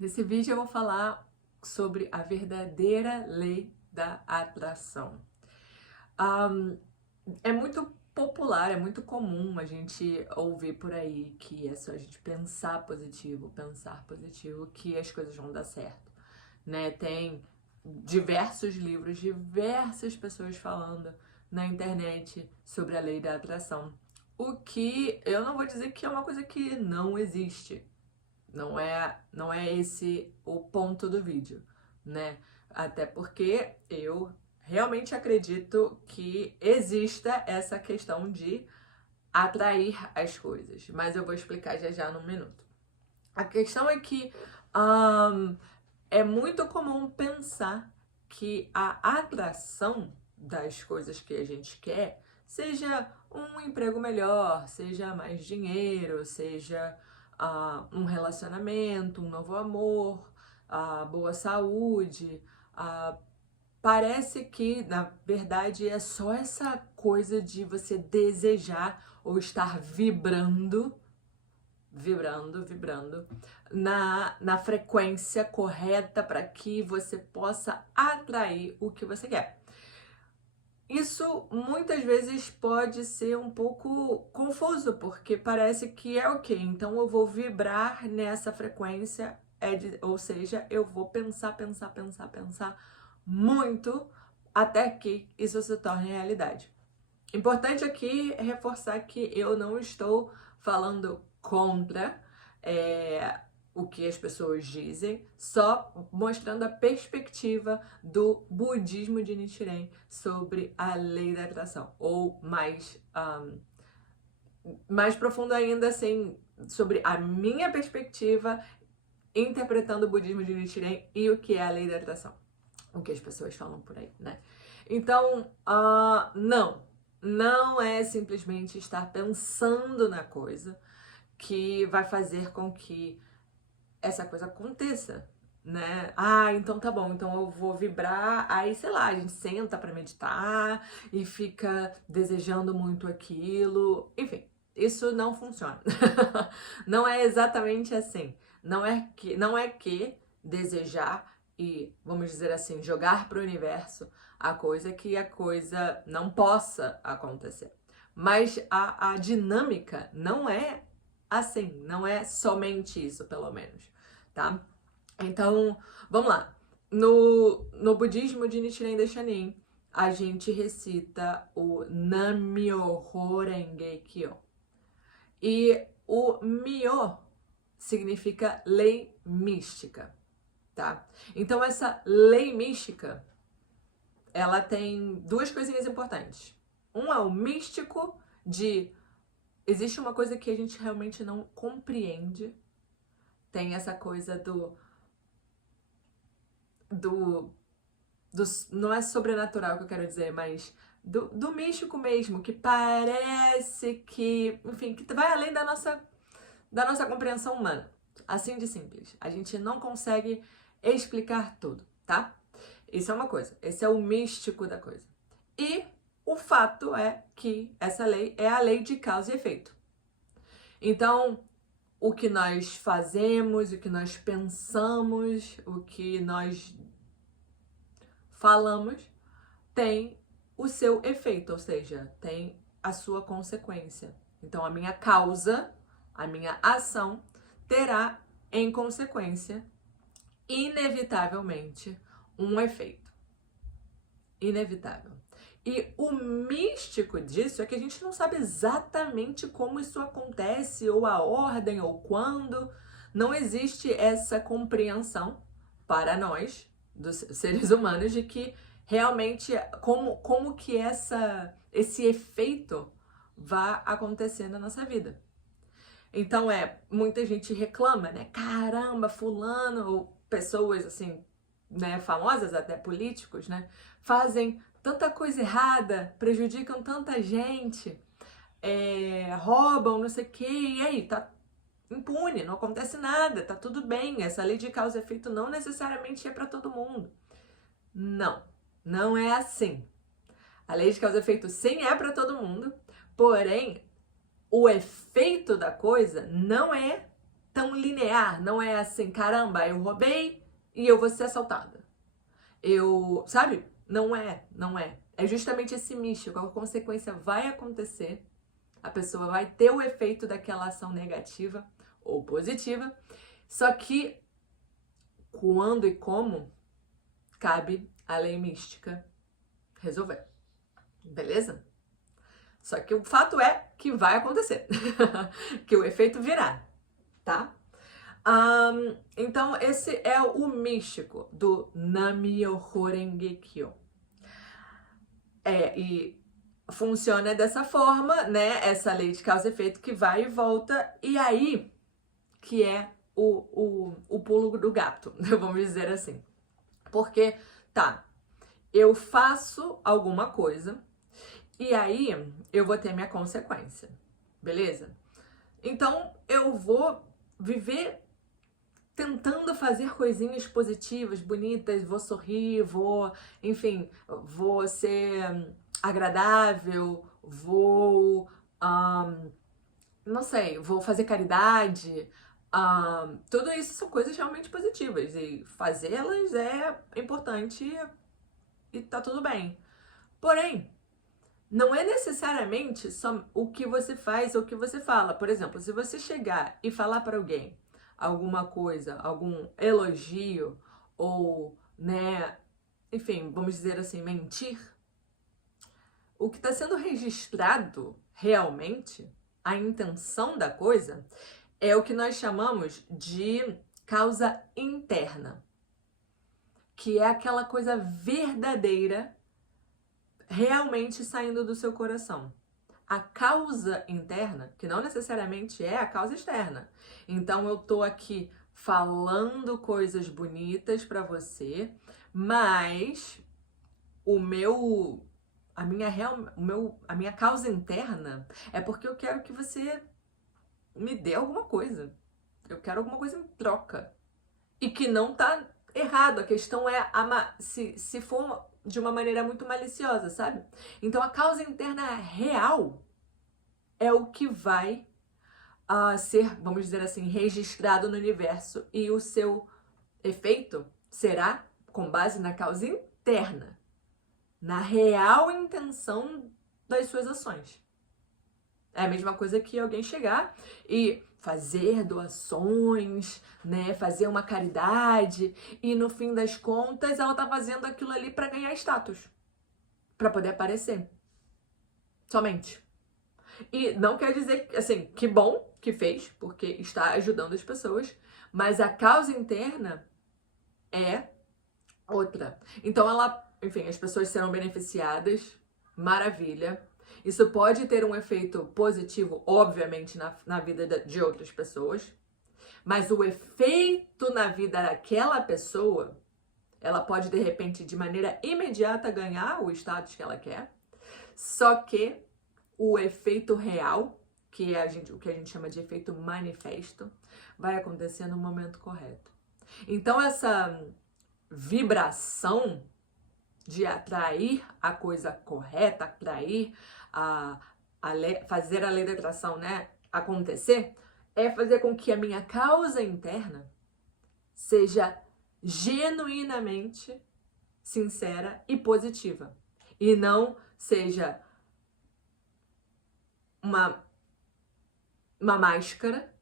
Nesse vídeo eu vou falar sobre a verdadeira lei da atração. É muito popular, é muito comum a gente ouvir por aí que é só a gente pensar positivo, que as coisas vão dar certo, né? Tem diversos livros, diversas pessoas falando na internet sobre a lei da atração. O que eu não vou dizer que é uma coisa que não existe. Não é esse o ponto do vídeo, né? Até porque eu realmente acredito que exista essa questão de atrair as coisas, mas eu vou explicar já já num minuto. A questão é que é muito comum pensar que a atração das coisas que a gente quer seja um emprego melhor, seja mais dinheiro, seja um relacionamento, um novo amor, boa saúde. Parece que, na verdade, é só essa coisa de você desejar ou estar vibrando na frequência correta para que você possa atrair o que você quer. Isso muitas vezes pode ser um pouco confuso, porque parece que é ok, então eu vou vibrar nessa frequência, ou seja, eu vou pensar muito até que isso se torne realidade. Importante aqui reforçar que eu não estou falando contra o que as pessoas dizem, só mostrando a perspectiva do budismo de Nichiren sobre a lei da atração, ou mais profundo ainda, assim, sobre a minha perspectiva interpretando o budismo de Nichiren e o que é a lei da atração, o que as pessoas falam por aí, né? Então, não é simplesmente estar pensando na coisa que vai fazer com que essa coisa aconteça, né? Então tá bom, então eu vou vibrar, aí sei lá, a gente senta pra meditar e fica desejando muito aquilo, enfim, isso não funciona. Não é exatamente assim. Não é que desejar e, vamos dizer assim, jogar pro universo a coisa não possa acontecer. Mas a dinâmica não é assim, não é somente isso, pelo menos, tá? Então, vamos lá. No budismo de Nichiren Daishonin, a gente recita o Nam-myoho Renge Kyo. E o Myo significa lei mística, tá? Então, essa lei mística, ela tem duas coisinhas importantes. Um é o místico de existe uma coisa que a gente realmente não compreende. Tem essa coisa não é sobrenatural que eu quero dizer, mas do místico mesmo, que parece que, enfim, que vai além da nossa compreensão humana. Assim de simples. A gente não consegue explicar tudo, tá? Isso é uma coisa. Esse é o místico da coisa. E o fato é que essa lei é a lei de causa e efeito. Então, o que nós fazemos, o que nós pensamos, o que nós falamos, tem o seu efeito, ou seja, tem a sua consequência. Então, a minha causa, a minha ação, terá em consequência, inevitavelmente, um efeito. Inevitável. E o místico disso é que a gente não sabe exatamente como isso acontece, ou a ordem, ou quando. Não existe essa compreensão para nós, dos seres humanos, de que realmente como que esse efeito vai acontecer na nossa vida. Então muita gente reclama, né? Caramba, fulano, ou pessoas assim, né, famosas, até políticos, né, fazem tanta coisa errada, prejudicam tanta gente, roubam, não sei o quê, e aí, tá impune, não acontece nada, tá tudo bem, essa lei de causa e efeito não necessariamente é para todo mundo. Não é assim. A lei de causa e efeito sim é para todo mundo, porém, o efeito da coisa não é tão linear, não é assim, caramba, eu roubei e eu vou ser assaltada. Sabe? Não é. É justamente esse místico, a consequência vai acontecer, a pessoa vai ter o efeito daquela ação negativa ou positiva, só que quando e como cabe à lei mística resolver, beleza? Só que o fato é que vai acontecer, que o efeito virá, tá? Então esse é o místico do Nam-myoho Renge-kyo. E funciona dessa forma, né? Essa lei de causa e efeito que vai e volta, e aí que é o pulo do gato, vamos dizer assim. Porque, tá, eu faço alguma coisa e aí eu vou ter minha consequência, beleza? Então eu vou viver tentando fazer coisinhas positivas, bonitas, vou sorrir, enfim, vou ser agradável, não sei, vou fazer caridade. Tudo isso são coisas realmente positivas e fazê-las é importante e tá tudo bem. Porém, não é necessariamente só o que você faz ou o que você fala. Por exemplo, se você chegar e falar para alguém alguma coisa, algum elogio ou, né, enfim, vamos dizer assim, mentir, o que está sendo registrado realmente, a intenção da coisa, é o que nós chamamos de causa interna, que é aquela coisa verdadeira realmente saindo do seu coração. A causa interna, que não necessariamente é a causa externa. Então eu tô aqui falando coisas bonitas para você, mas a minha causa interna é porque eu quero que você me dê alguma coisa. Eu quero alguma coisa em troca. E que não tá errado. A questão é se for de uma maneira muito maliciosa, sabe? Então a causa interna real é o que vai ser, vamos dizer assim, registrado no universo. E o seu efeito será com base na causa interna, na real intenção das suas ações. É a mesma coisa que alguém chegar e fazer doações, né, fazer uma caridade e no fim das contas ela tá fazendo aquilo ali para ganhar status, para poder aparecer. Somente. E não quer dizer, assim, que bom que fez, porque está ajudando as pessoas, mas a causa interna é outra. Então enfim, as pessoas serão beneficiadas, maravilha. Isso pode ter um efeito positivo, obviamente, na vida de outras pessoas, mas o efeito na vida daquela pessoa, ela pode, de repente, de maneira imediata, ganhar o status que ela quer, só que o efeito real, que é o que a gente chama de efeito manifesto, vai acontecer no momento correto. Então, essa vibração de atrair a coisa correta, atrair fazer a lei da atração, né, acontecer, é fazer com que a minha causa interna seja genuinamente sincera e positiva. E não seja uma máscara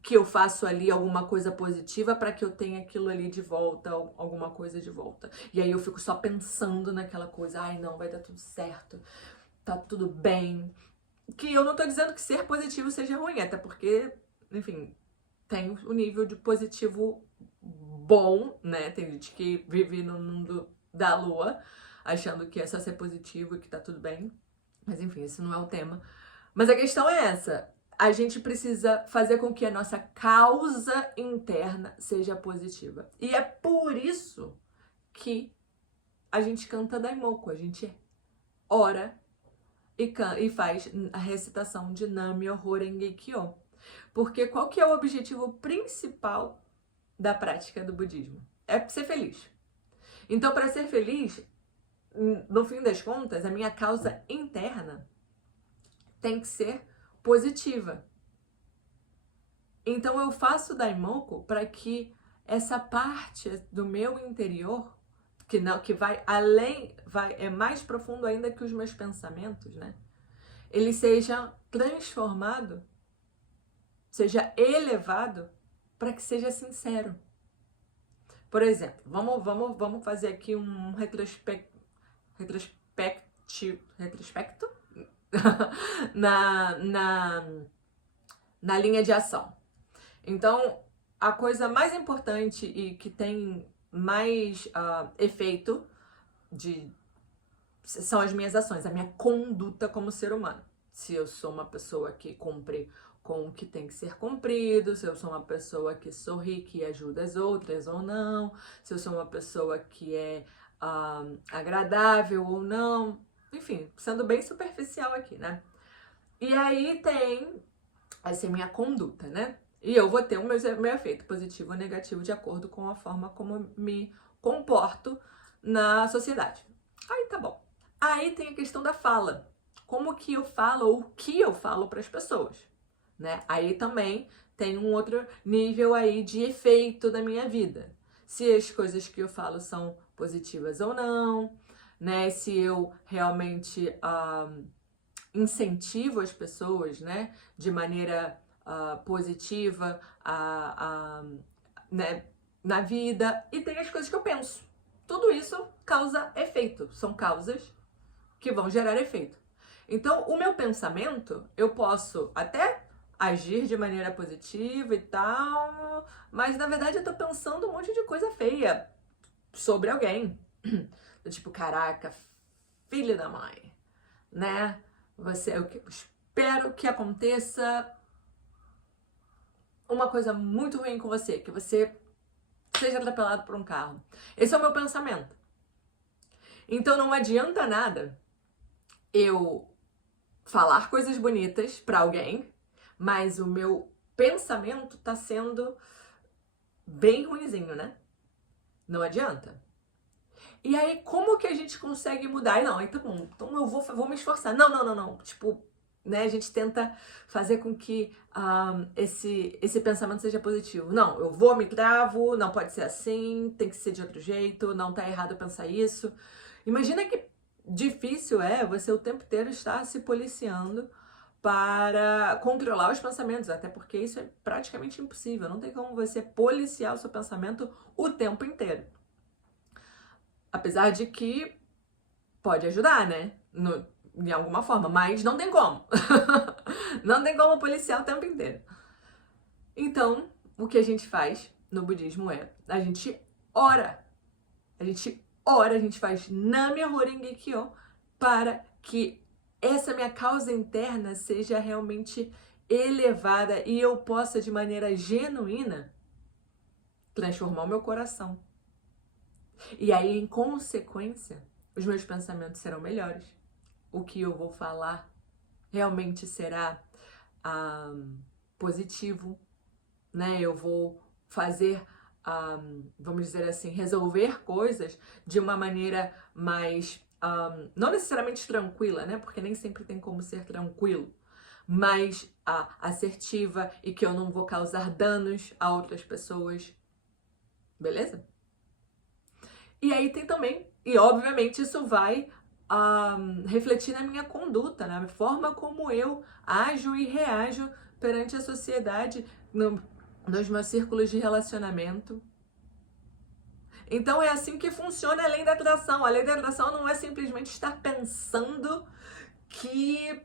que eu faço ali alguma coisa positiva para que eu tenha aquilo ali de volta, alguma coisa de volta. E aí eu fico só pensando naquela coisa, ai não, vai dar tudo certo, tá tudo bem. Que eu não tô dizendo que ser positivo seja ruim, até porque, enfim, tem o nível de positivo bom, né? Tem gente que vive no mundo da lua, achando que é só ser positivo e que tá tudo bem. Mas enfim, esse não é o tema. Mas a questão é essa. A gente precisa fazer com que a nossa causa interna seja positiva. E é por isso que a gente canta Daimoku, a gente ora e faz a recitação de Nam-myoho Renge-kyo. Porque qual que é o objetivo principal da prática do budismo? É ser feliz. Então, para ser feliz, no fim das contas, a minha causa interna tem que ser positiva. Então eu faço Daimoku para que essa parte do meu interior, que vai além, é mais profundo ainda que os meus pensamentos, né? Ele seja transformado, seja elevado, para que seja sincero. Por exemplo, vamos fazer aqui um retrospecto na linha de ação. Então, a coisa mais importante e que tem mais efeito são as minhas ações, a minha conduta como ser humano. Se eu sou uma pessoa que cumpre com o que tem que ser cumprido, se eu sou uma pessoa que sorri, que ajuda as outras ou não, se eu sou uma pessoa que é agradável ou não, enfim, sendo bem superficial aqui, né? E aí tem essa minha conduta, né? E eu vou ter o meu efeito positivo ou negativo de acordo com a forma como me comporto na sociedade. Aí tá bom. Aí tem a questão da fala. Como que eu falo ou o que eu falo para as pessoas, né? Aí também tem um outro nível aí de efeito da minha vida. Se as coisas que eu falo são positivas ou não, né? Se eu realmente incentivo as pessoas, né? De maneira positiva né? Na vida. E tem as coisas que eu penso. Tudo isso causa efeito. São causas que vão gerar efeito. Então, o meu pensamento, eu posso até agir de maneira positiva e tal, mas na verdade eu tô pensando um monte de coisa feia sobre alguém. Tipo, caraca, filho da mãe, né? Eu espero que aconteça uma coisa muito ruim com você, que você seja atropelado por um carro. Esse é o meu pensamento. Então não adianta nada eu falar coisas bonitas pra alguém, mas o meu pensamento tá sendo bem ruinzinho, né? Não adianta. E aí, como que a gente consegue mudar? Não, então eu vou me esforçar. Não. Tipo, né, a gente tenta fazer com que esse pensamento seja positivo. Não, eu me travo, não pode ser assim, tem que ser de outro jeito, não tá errado pensar isso. Imagina que difícil é você o tempo inteiro estar se policiando para controlar os pensamentos, até porque isso é praticamente impossível. Não tem como você policiar o seu pensamento o tempo inteiro. Apesar de que pode ajudar, né? De alguma forma, mas não tem como. Não tem como policiar o tempo inteiro. Então, o que a gente faz no budismo é, a gente ora. A gente faz Nam-myoho Renge-kyo para que essa minha causa interna seja realmente elevada e eu possa, de maneira genuína, transformar o meu coração. E aí, em consequência, os meus pensamentos serão melhores. O que eu vou falar realmente será positivo, né? Eu vou fazer, vamos dizer assim, resolver coisas de uma maneira mais, não necessariamente tranquila, né? Porque nem sempre tem como ser tranquilo, mas assertiva e que eu não vou causar danos a outras pessoas. Beleza? E aí tem também, e obviamente isso vai refletir na minha conduta, na forma como eu ajo e reajo perante a sociedade, nos meus círculos de relacionamento. Então é assim que funciona a lei da atração. A lei da atração não é simplesmente estar pensando que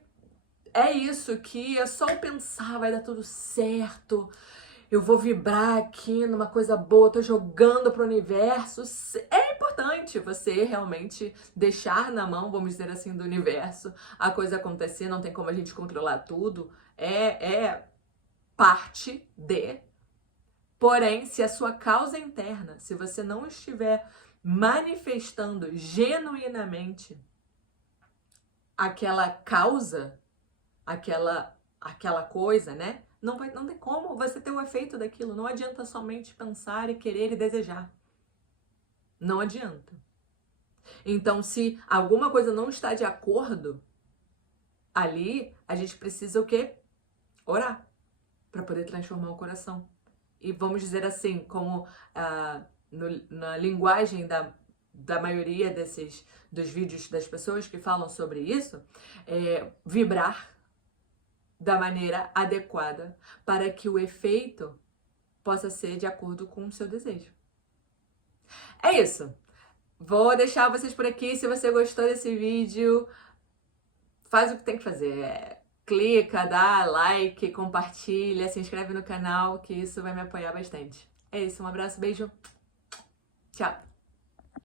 é isso, que é só pensar, vai dar tudo certo, eu vou vibrar aqui numa coisa boa, tô jogando pro universo. É importante você realmente deixar na mão, vamos dizer assim, do universo a coisa acontecer, não tem como a gente controlar tudo, é parte de. Porém, se a sua causa interna, se você não estiver manifestando genuinamente aquela causa, aquela coisa, né? Não tem como você ter o efeito daquilo. Não adianta somente pensar e querer e desejar. Não adianta. Então, se alguma coisa não está de acordo, ali a gente precisa o quê? Orar. para poder transformar o coração. E vamos dizer assim, como na linguagem da maioria dos vídeos das pessoas que falam sobre isso, vibrar da maneira adequada para que o efeito possa ser de acordo com o seu desejo. É isso. Vou deixar vocês por aqui. Se você gostou desse vídeo, faz o que tem que fazer. Clica, dá like, compartilha, se inscreve no canal, que isso vai me apoiar bastante. É isso, um abraço, beijo. Tchau.